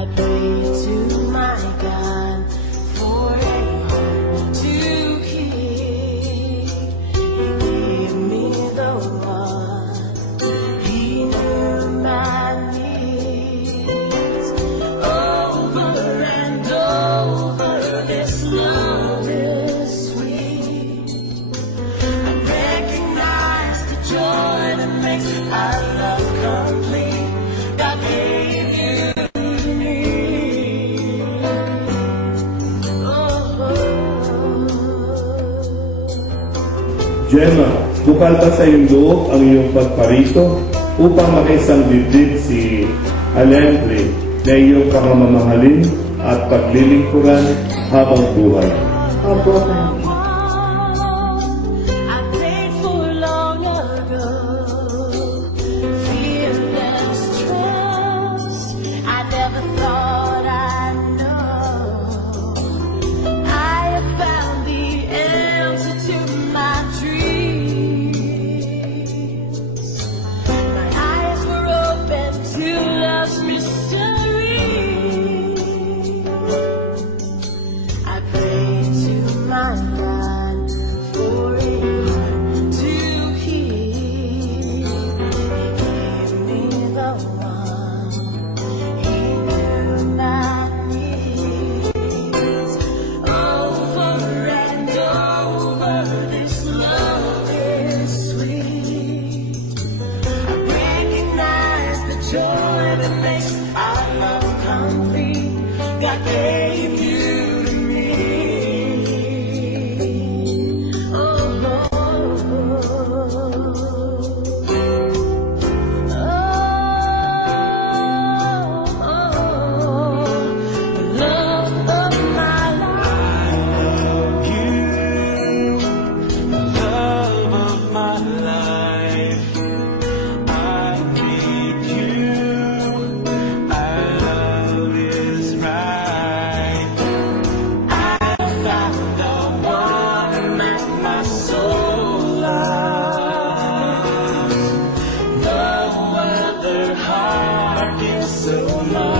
I pray to my God for a heart to keep. He gave me the one. He knew my needs. Over and over, this love is sweet. I recognize the joy that makes our love complete. God gave you to me. Gemma, bukal ba sa iyong loob ang iyong pagparito upang makaisang dibdib si Alentre na iyong pamamahalin at paglilingkuran habang buhay? Opo, Mami. I prayed for long ago. Fearless trust. I never thought I'd know. I have found the answer to my dreams. My eyes were open to love's mystery. I pray to my God for a heart to keep. He gave me the one. He knew my needs. Over and over, this love is sweet. I recognize the joy that makes our love complete. God gave you to me. The love of my life. The love of my life. I need you. Our love is right. I found the one that my soul loves. No other heart is so lost.